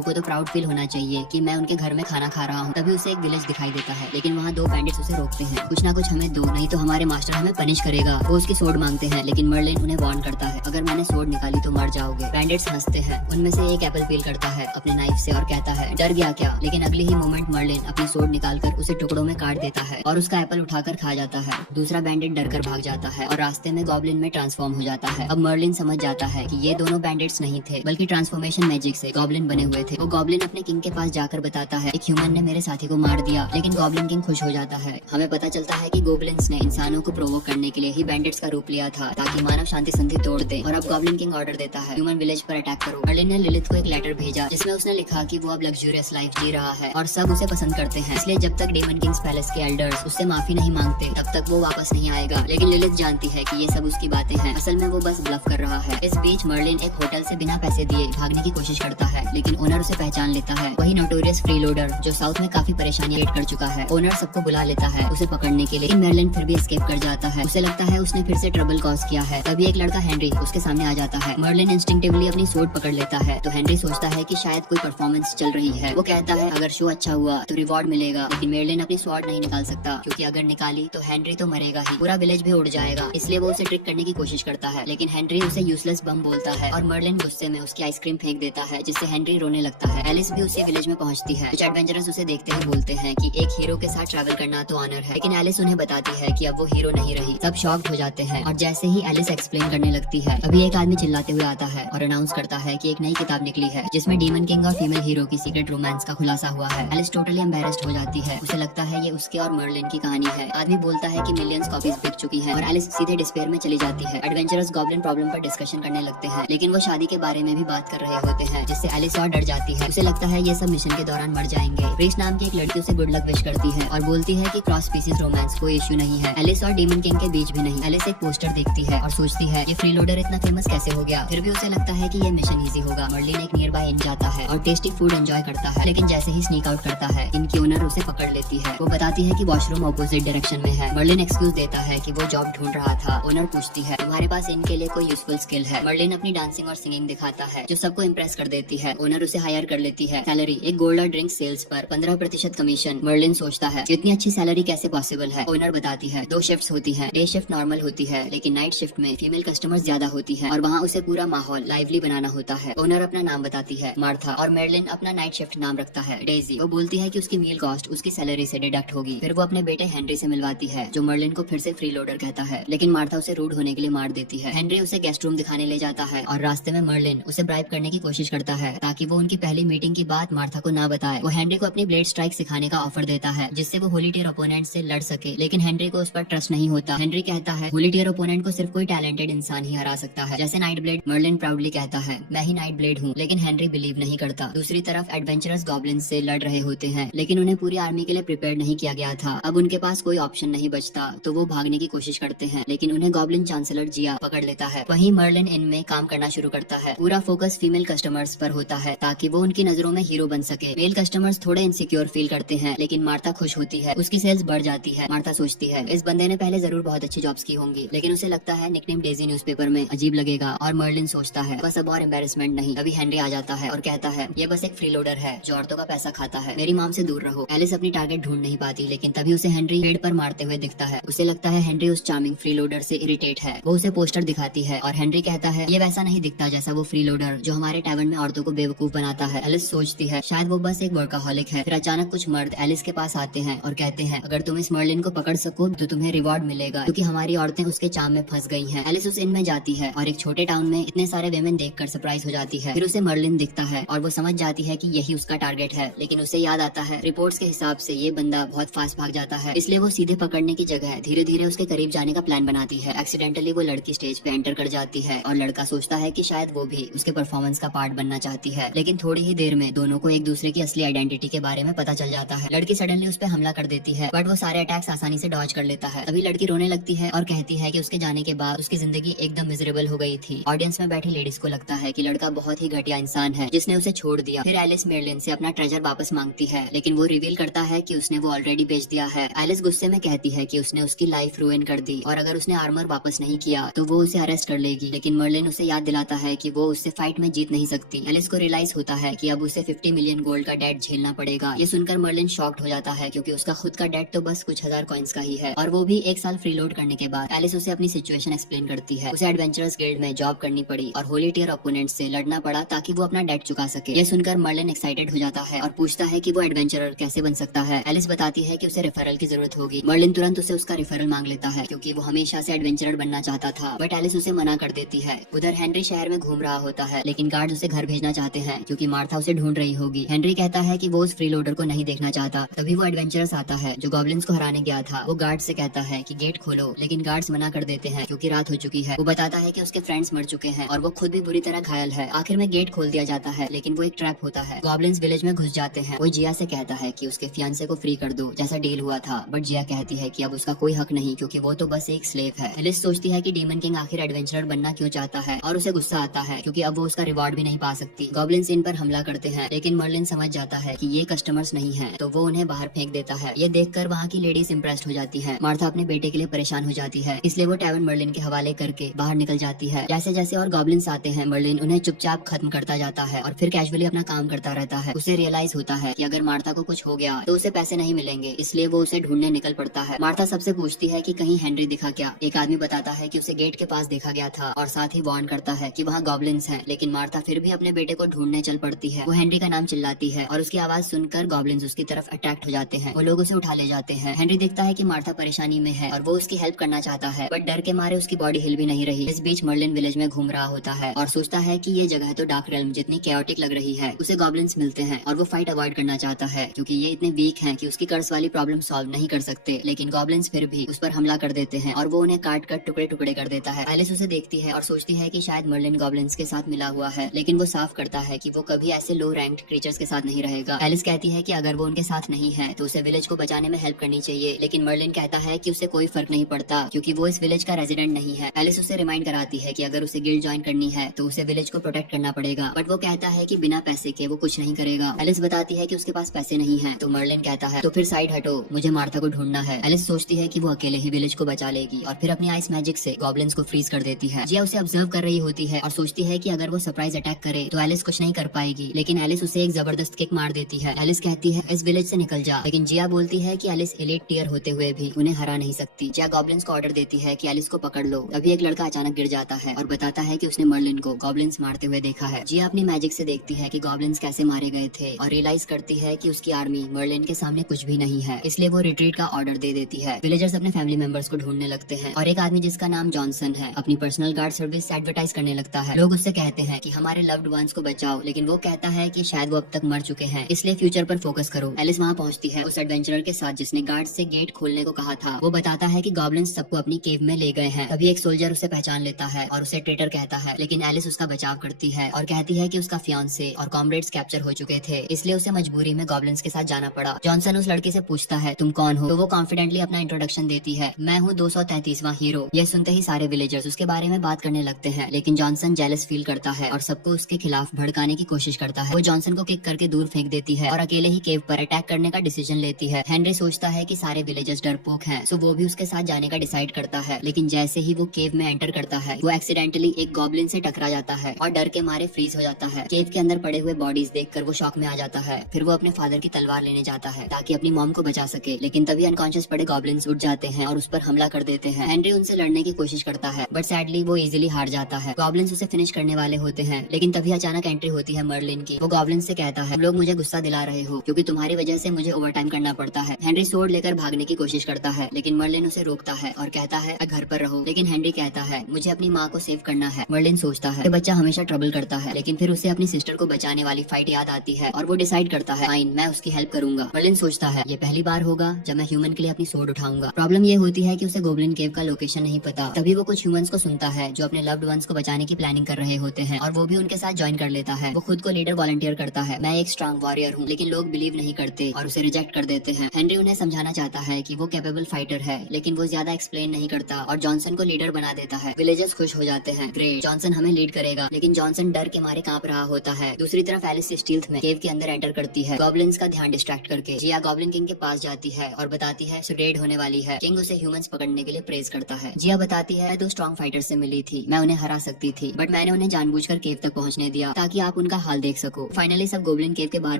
को तो प्राउड फील होना चाहिए कि मैं उनके घर में खाना खा रहा हूँ। तभी उसे एक विलेज दिखाई देता है, लेकिन वहाँ 2 बैंडिट्स उसे रोकते हैं। कुछ ना कुछ हमें दो, नहीं तो हमारे मास्टर हमें पनिश करेगा। वो उसकी सोड मांगते हैं, लेकिन मर्लिन उन्हें वार्न करता है, अगर मैंने सोड निकाली तो मर जाओगे। बैंडिट्स हंसते हैं। उनमें से एक एप्पल पील करता है अपने नाइफ से और कहता है डर गया क्या, लेकिन अगले ही मोमेंट मर्लिन अपनी सोड निकालकर उसे टुकड़ों में काट देता है और उसका एप्पल उठाकर खा जाता है। दूसरा बैंडिट डरकर भाग जाता है और रास्ते में गॉब्लिन में ट्रांसफॉर्म हो जाता है। अब मर्लिन समझ जाता है कि ये दोनों बैंडिट्स नहीं थे, बल्कि ट्रांसफॉर्मेशन मैजिक से गॉब्लिन बने हुए थे। वो गॉब्लिन अपने किंग के पास जाकर बताता है एक ह्यूमन ने मेरे साथी को मार दिया, लेकिन गॉब्लिन किंग खुश हो जाता है। हमें पता चलता है कि गोब्लिन्स ने इंसानों को प्रोवोक करने के लिए ही बैंडिट्स का रूप लिया था, ताकि मानव शांति संधि तोड़ दे। और अब गॉब्लिन किंग ऑर्डर देता है ह्यूमन विलेज पर अटैक करो। मर्लिन ने लिलिथ को एक लेटर भेजा, जिसमें उसने लिखा कि वो अब लग्जूरियस लाइफ जी रहा है और सब उसे पसंद करते हैं, इसलिए जब तक डेमन किंग्स पैलेस के एल्डर्स उससे माफी नहीं मांगते तब तक वो वापस नहीं आएगा। लेकिन लिलिथ जानती है कि ये सब उसकी बातें हैं, असल में वो बस ब्लफ कर रहा है। इस बीच मर्लिन एक होटल से बिना पैसे दिए भागने की कोशिश करता है, लेकिन ओनर उसे पहचान लेता है, वही नोटोरियस फ्रीलोडर जो साउथ में काफी परेशानियां क्रिएट कर चुका है। ओनर सबको बुला लेता है उसे पकड़ने के लिए, मर्लिन फिर भी एस्केप कर जाता है। उसे लगता है उसने फिर से ट्रबल कॉज किया है। तभी एक लड़का हेनरी उसके सामने आ जाता है। मर्लिन इंस्टिंक्टिवली अपनी सोड पकड़ लेता है, तो हेनरी सोचता है कि शायद कोई परफॉर्मेंस चल रही है। वो कहता है अगर शो अच्छा हुआ तो रिवॉर्ड मिलेगा, लेकिन मर्लिन अपनी स्वॉर्ड नहीं निकाल सकता, क्योंकि अगर निकाली तो हेनरी तो मरेगा ही, पूरा विलेज भी उड़ जाएगा। इसलिए वो उसे ट्रिक करने की कोशिश करता है, लेकिन हेनरी उसे यूजलेस बम बोलता है और मर्लिन गुस्से में उसकी आइसक्रीम फेंक देता है, जिससे हेनरी रोने लगता है। एलिस भी उसी विलेज में पहुंचती है। कुछ एडवेंचरर्स उसे देखते हुए बोलते हैं कि एक हीरो के साथ ट्रैवल करना तो ऑनर है, लेकिन एलिस उन्हें बताती है कि अब वो हीरो नहीं रही। सब शॉक्ड हो जाते हैं और जैसे ही एलिस एक्सप्लेन करने लगती है, तभी एक आदमी चिल्लाते हुए आता है और अनाउंस करता है कि एक नई किताब निकली है, जिसमें डीमन किंग और फीमेल हीरो की सीक्रेट रोमांस का खुलासा हुआ है। एलिस टोटली एम्बैरेस्ड हो जाती है। उसे लगता है ये उसके और मर्लिन की कहानी है। आदमी बोलता है कि मिलियंस कॉपीज बिक चुकी हैं और एलिस सीधे डिस्पेयर में चली जाती है। एडवेंचरर्स गॉब्लिन प्रॉब्लम पर डिस्कशन करने लगते हैं, लेकिन वो शादी के बारे में भी बात कर रहे होते हैं, जिससे एलिस और डर जाती है। उसे लगता है ये सब मिशन के दौरान मर जाएंगे। रीस नाम की एक लड़की उसे गुड लक विश करती है और बोलती है कि क्रॉस स्पीसीज रोमांस कोई इश्यू नहीं है, एलिस और डीमन किंग के बीच भी नहीं। एलिस एक पोस्टर देखती है और सोचती है ये फ्रीलोडर इतना फेमस कैसे हो गया। फिर भी उसे लगता है कि ये मिशन इजी होगा। मर्लिन एक नियर बाय इन जाता है और टेस्टी फूड एंजॉय करता है, लेकिन जैसे ही स्नीक आउट करता है, इनकी ओनर उसे पकड़ लेती है। वो बताती है कि वॉशरूम ऑपोजिट डायरेक्शन में है। मर्लिन एक्सक्यूज देता है कि वो जॉब ढूंढ रहा था। ओनर पूछती है तुम्हारे पास इनके लिए कोई यूजफुल स्किल है। मर्लिन अपनी डांसिंग और सिंगिंग दिखाता है, जो सबको इम्प्रेस कर देती है। ओनर उसे हायर कर लेती है। सैलरी एक गोल्ड और ड्रिंक सेल्स पर 15% कमीशन। मर्लिन सोचता है इतनी अच्छी सैलरी कैसे पॉसिबल है। ओनर बताती है 2 शिफ्ट्स होती है। डे शिफ्ट नॉर्मल होती है, लेकिन नाइट शिफ्ट में फीमेल कस्टमर्स ज्यादा होती है और वहाँ उसे पूरा माहौल लाइवली बनाना होता है। ओनर अपना नाम बताती है मार्था और मर्लिन अपना नाइट शिफ्ट नाम रखता है डेजी। वो बोलती है कि उसकी मील कॉस्ट उसकी सैलरी से डिडक्ट होगी। फिर वो अपने बेटे हेनरी से मिलवाती है, जो मर्लिन को फिर से फ्रीलोडर कहता है, लेकिन मार्था उसे रूड होने के लिए मार देती है। हेनरी उसे गेस्ट रूम दिखाने ले जाता है और रास्ते में मर्लिन उसे ब्राइब करने की कोशिश करता है, ताकि वो उनकी पहली मीटिंग की बात मार्था को ना बताए। वो हेनरी को अपनी ब्लेड स्ट्राइक सिखाने का ऑफर देता है, जिससे वो होली टियर ओपोनेंट से लड़ सके, लेकिन हेनरी को उस पर ट्रस्ट नहीं होता। हेनरी कहता है होली टियर ओपोनेंट को सिर्फ कोई टैलेंटेड इंसान ही हरा सकता है, जैसे नाइट ब्लेड। मर्लिन प्राउडली कहता है मैं ही नाइट ब्लेड हूँ, लेकिन हेनरी बिलीव नहीं करता। दूसरी तरफ एडवेंचरर्स गॉब्लिन से लड़ रहे होते हैं, लेकिन उन्हें पूरी आर्मी के लिए प्रिपेयर नहीं किया गया था। अब उनके पास कोई ऑप्शन नहीं बचता, तो वो भागने की कोशिश करते हैं, लेकिन उन्हें गॉब्लिन चांसलर जिया पकड़ लेता है। वहीं मर्लिन इनमें काम करना शुरू करता है। पूरा फोकस फीमेल कस्टमर्स पर होता है, ताकि वो उनकी नजरों में हीरो बन सके। मेल कस्टमर्स थोड़े इनसिक्योर फील करते हैं, लेकिन मार्था खुश होती है, उसकी सेल्स बढ़ जाती है। मार्था सोचती है इस बंदे ने पहले जरूर बहुत अच्छी जॉब्स की होंगी, लेकिन उसे लगता है निकनेम डेजी न्यूज़पेपर में अजीब लगेगा। और मर्लिन सोचता है बस अब और एम्बेरसमेंट नहीं। अभी हेनरी आ जाता है और कहता है ये बस एक फ्रीलोडर है जो औरतों का पैसा खाता है, मेरी मॉम से दूर रहो। एलिस अपनी टारगेट ढूंढ नहीं पाती, लेकिन तभी उसे हेनरी हेड पर मारते हुए दिखता है। उसे लगता है हेनरी उस चार्मिंग फ्रीलोडर से इरिटेट है। वो उसे पोस्टर दिखाती है और हेनरी कहता है ये वैसा नहीं दिखता जैसा वो फ्रीलोडर जो हमारे टैवर्न में औरतों को बेवकूफ बनाता है। एलिस सोचती है शायद वो बस एक वर्काहॉलिक है। फिर अचानक कुछ मर्द एलिस के पास आते हैं और कहते हैं अगर तुम इस मर्लिन को पकड़ सको तो तुम्हें रिवॉर्ड मिलेगा, क्योंकि हमारी औरतें उसके चाम में फंस गई हैं। एलिस उस इन में जाती है और एक छोटे टाउन में इतने सारे वेमेन देखकर सरप्राइज हो जाती है। फिर उसे मर्लिन दिखता है और वो समझ जाती है कि यही उसका टारगेट है, लेकिन उसे याद आता है रिपोर्ट्स के हिसाब से ये बंदा बहुत फास्ट भाग जाता है, इसलिए वो सीधे पकड़ने की जगह धीरे धीरे उसके करीब जाने का प्लान बनाती है। एक्सीडेंटली वो लड़की स्टेज पे एंटर कर जाती है और लड़का सोचता है कि शायद वो भी उसके परफॉर्मेंस का पार्ट बनना चाहती है, लेकिन थोड़ी ही देर में दोनों को एक दूसरे की असली आइडेंटिटी के बारे में पता चल जाता है। लड़की सडनली उस पर हमला कर देती है, बट वो सारे अटैक्स आसानी से डॉज कर लेता है। तभी लड़की रोने लगती है और कहती है कि उसके जाने के बाद उसकी जिंदगी एकदम मिजरेबल हो गई थी। ऑडियंस में बैठी लेडीज को लगता है कि लड़का बहुत ही घटिया इंसान है जिसने उसे छोड़ दिया। फिर एलिस मेर्लिन से अपना ट्रेजर वापस मांगती है, लेकिन वो रिवील करता है कि उसने वो ऑलरेडी बेच दिया है। एलिस गुस्से में कहती है कि उसने उसकी लाइफ रुइन कर दी और अगर उसने आर्मर वापस नहीं किया तो वो उसे अरेस्ट कर लेगी, लेकिन मर्लिन उसे याद दिलाता है कि वो उससे फाइट में जीत नहीं सकती। एलिस को रियलाइज होता है कि अब उसे 50 मिलियन गोल्ड का डेट झेलना पड़ेगा। ये सुनकर मर्लिन शॉक्ड हो जाता है क्योंकि उसका खुद का डेट तो बस कुछ हजार कॉइंस का ही है, और वो भी 1 साल फ्री लोड करने के बाद। एलिस उसे अपनी सिचुएशन एक्सप्लेन करती है। उसे एडवेंचरस गिल्ड में जॉब करनी पड़ी और होली टियर ओपोनेंट से लड़ना पड़ा ताकि वो अपना डेट चुका सके। ये सुनकर मर्लिन एक्साइटेड हो जाता है और पूछता है कि वो एडवेंचरर कैसे बन सकता है। एलिस बताती है कि उसे रेफरल की जरूरत होगी। मर्लिन तुरंत उसे उसका रेफरल मांग लेता है क्योंकि वो हमेशा से एडवेंचरर बनना चाहता था, बट एलिस उसे मना कर देती है। उधर हेनरी शहर में घूम रहा होता है, लेकिन गार्ड उसे घर भेजना चाहते हैं क्योंकि मार्था उसे ढूंढ रही होगी। हेनरी कहता है कि वो उस फ्री लोडर को नहीं देखना चाहता। तभी वो एडवेंचरस आता है जो गॉब्लिन्स को हराने गया था। वो गार्ड से कहता है कि गेट खोलो, लेकिन गार्ड्स मना कर देते हैं क्योंकि रात हो चुकी है। वो बताता है कि उसके फ्रेंड्स मर चुके हैं और वो खुद भी बुरी तरह घायल है। आखिर में गेट खोल दिया जाता है, लेकिन वो एक ट्रैप होता है। गॉब्लिन्स विलेज में घुस जाते हैं। वो जिया से कहता है कि उसके फियांसे को फ्री कर दो जैसा डील हुआ था, बट जिया कहती है कि अब उसका कोई हक नहीं क्योंकि वो तो बस एक स्लेव है। एलिस सोचती है कि डीमन किंग आखिर एडवेंचरर बनना क्यों चाहता है और उसे गुस्सा आता है क्योंकि अब वो उसका रिवॉर्ड भी नहीं पा सकती। गॉब्लिन्स इन पर हमला करते हैं, लेकिन मर्लिन समझ जाता है कि ये कस्टमर्स नहीं है, तो वो उन्हें बाहर फेंक देता है। ये देखकर वहाँ की लेडीज इम्प्रेस्ड हो जाती है। मार्था अपने बेटे के लिए परेशान हो जाती है, इसलिए वो टैवन मर्लिन के हवाले करके बाहर निकल जाती है। जैसे जैसे और गॉब्लिन्स आते हैं, मर्लिन उन्हें चुपचाप खत्म करता जाता है और फिर कैजुअली अपना काम करता रहता है। उसे रियलाइज होता है कि अगर मार्था को कुछ हो गया तो उसे पैसे नहीं मिलेंगे, इसलिए वो उसे ढूंढने निकल पड़ता है। मार्था सबसे पूछती है कि कहीं हेनरी दिखा क्या। एक आदमी बताता है कि उसे गेट के पास देखा गया था और साथ ही वार्न करता है कि वहाँ गॉब्लिन्स हैं, लेकिन मार्था फिर भी अपने बेटे को ढूंढने चल पड़ती है। वो हेनरी का नाम चिल्लाती है और उसकी आवाज सुनकर गॉब्लिन्स उसकी तरफ अट्रैक्ट हो जाते हैं। वो लोग उसे उठा ले जाते हैं। हेनरी देखता है कि मार्था परेशानी में है और वो उसकी हेल्प करना चाहता है, बट डर के मारे उसकी बॉडी हिल भी नहीं रही। इस बीच मर्लिन विलेज में घूम रहा होता है और सोचता है कि ये जगह तो डार्क रेल्म जितनी कैओटिक लग रही है। उसे गॉब्लिन्स मिलते हैं और वो फाइट अवॉइड करना चाहता है क्योंकि ये इतने वीक हैं कि उसकी कर्स वाली प्रॉब्लम सॉल्व नहीं कर सकते, लेकिन गॉब्लिन्स फिर भी उस पर हमला कर देते हैं और वो उन्हें काट कर टुकड़े टुकड़े कर देता है। एलिस उसे देखती है और सोचती है कि शायद मर्लिन गॉब्लिन्स के साथ मिला हुआ है, लेकिन वो साफ करता है कि वो कभी ऐसे लो रैंक्ड क्रीचर्स के साथ नहीं रहेगा। एलिस कहती है कि अगर वो उनके साथ नहीं है तो उसे विलेज को बचाने में हेल्प करनी चाहिए, लेकिन मर्लिन कहता है कि उसे कोई फर्क नहीं पड़ता क्योंकि वो इस विलेज का रेजिडेंट नहीं है। एलिस उसे रिमाइंड कराती है कि अगर उसे गिल्ड ज्वाइन करनी है तो उसे विलेज को प्रोटेक्ट करना पड़ेगा, बट वो कहता है कि बिना पैसे के वो कुछ नहीं करेगा। एलिस बताती है कि उसके पास पैसे नहीं है, तो मर्लिन कहता है तो फिर साइड हटो, मुझे मार्था को ढूंढना है। एलिस सोचती है कि वो अकेले ही विलेज को बचा लेगी और फिर अपनी आइस मैजिक से गॉब्लिन्स को फ्रीज कर देती है। जिया उसे ऑब्जर्व कर रही होती है और सोचती है कि अगर वो सरप्राइज अटैक करे तो एलिस कुछ नहीं कर पाएगी, लेकिन एलिस उसे एक जबरदस्त किक मार देती है। एलिस कहती है इस विलेज से निकल जा, लेकिन जिया बोलती है कि एलिस एलीट टियर होते हुए भी उन्हें हरा नहीं सकती। जिया गॉब्लिन्स को ऑर्डर देती है कि एलिस को पकड़ लो। तभी एक लड़का अचानक गिर जाता है और बताता है कि उसने मर्लिन को गॉब्लिन्स मारते हुए देखा है। जिया अपनी मैजिक से देखती है कि गॉब्लिन्स कैसे मारे गए थे और रियलाइज करती है कि उसकी आर्मी मर्लिन के सामने कुछ भी नहीं है, इसलिए वो रिट्रीट का ऑर्डर दे देती है। विलेजर्स अपने फैमिली मेंबर्स को ढूंढने लगते हैं और एक आदमी जिसका नाम जॉनसन है अपनी पर्सनल गार्ड सर्विस एडवर्टाइज करने लगता है। लोग उससे कहते हैं कि हमारे लव्ड वंस को बचाओ, लेकिन वो कहता है कि शायद वो अब तक मर चुके हैं, इसलिए फ्यूचर पर फोकस करो। एलिस वहाँ पहुँचती है उस एडवेंचरर के साथ जिसने गार्ड से गेट खोलने को कहा था। वो बताता है कि गॉब्लिन्स सबको अपनी केव में ले गए हैं। तभी एक सोल्जर उसे पहचान लेता है और उसे ट्रेटर कहता है, लेकिन एलिस उसका बचाव करती है और कहती है कि उसका फियांसे और कॉमरेड्स कैप्चर हो चुके थे, इसलिए उसे मजबूरी में गॉब्लिन्स के साथ जाना पड़ा। जॉनसन उस लड़की से पूछता है तुम कौन हो, तो वो कॉन्फिडेंटली अपना इंट्रोडक्शन देती है, मैं हूँ 233वां हीरो। यह सुनते ही सारे विलेजर्स उसके बारे में बात करने लगते हैं, लेकिन जॉनसन जेलस फील करता है और सबको उसके खिलाफ भड़काने की कोशिश करता है। वो जॉनसन को किक करके दूर फेंक देती है और अकेले ही केव पर अटैक करने का डिसीजन लेती है। हेनरी सोचता है कि सारे विलेजर्स डरपोक हैं, सो वो भी उसके साथ जाने का डिसाइड करता है, लेकिन जैसे ही वो केव में एंटर करता है वो एक्सीडेंटली एक गॉब्लिन से टकरा जाता है और डर के मारे फ्रीज हो जाता है। केव के अंदर पड़े हुए बॉडीज देखकर वो शॉक में आ जाता है। फिर वो अपने फादर की तलवार लेने जाता है ताकि अपनी मॉम को बचा सके, लेकिन तभी अनकॉन्शियस पड़े गॉब्लिन्स उठ जाते हैं और उस पर हमला कर देते हैं। हेनरी उनसे लड़ने की कोशिश करता है, बट सैडली वो इजीली हार जाता है। गॉब्लिन्स उसे फिनिश करने वाले होते हैं, लेकिन तभी अचानक एंट्री होती है मर्लिन की। वो गॉब्लिन से कहता है, लोग मुझे गुस्सा दिला रहे हो क्योंकि तुम्हारी वजह से मुझे ओवरटाइम करना पड़ता है। हेनरी सोर्ड लेकर भागने की कोशिश करता है, लेकिन मर्लिन उसे रोकता है और कहता है घर पर रहो, लेकिन हेनरी कहता है मुझे अपनी माँ को सेव करना है। मर्लिन सोचता है बच्चा हमेशा ट्रबल करता है, लेकिन फिर उसे अपनी सिस्टर को बचाने वाली फाइट याद आती है और वो डिसाइड करता है फाइन, मैं उसकी हेल्प करूंगा। मर्लिन सोचता है ये पहली बार होगा जब मैं ह्यूमन के लिए अपनी सोर्ड उठाऊंगा। प्रॉब्लम ये होती है कि उसे गोब्लिन केव का लोकेशन नहीं पता। तभी वो कुछ ह्यूमंस को सुनता है जो अपने लव्ड वंस को बचाने की प्लानिंग कर रहे होते हैं और वो भी उनके साथ ज्वाइन कर लेता है। वो खुद को लीडर वॉलंटियर करता है, मैं एक स्ट्रॉन्ग वॉरियर हूँ, लेकिन लोग बिलीव नहीं करते और उसे रिजेक्ट कर देते हैं। हेनरी उन्हें समझाना चाहता है कि वो कैपेबल फाइटर है, लेकिन वो ज्यादा एक्सप्लेन नहीं करता और जॉनसन को लीडर बना देता है। विलेजर्स खुश हो जाते हैं, ग्रेट, जॉनसन हमें लीड करेगा। लेकिन जॉनसन जॉनसन डर के मारे कांप रहा होता है। दूसरी तरफ एलिस स्टील्थ में केव के अंदर एंटर करती है, गॉब्लिन्स का ध्यान डिस्ट्रैक्ट करके। जिया गॉब्लिन किंग के पास जाती है और बताती है रेड होने वाली है। किंग उसे ह्यूमंस पकड़ने के लिए प्रेज करता है। जिया बताती है, मैं 2 स्ट्रॉन्ग फाइटर से मिली थी, मैं उन्हें हरा सकती थी, बट मैंने उन्हें जानबूझकर केव तक पहुंचने दिया ताकि आप उनका हाल देख सको। फाइनली सब गोब्लिन केव के बाहर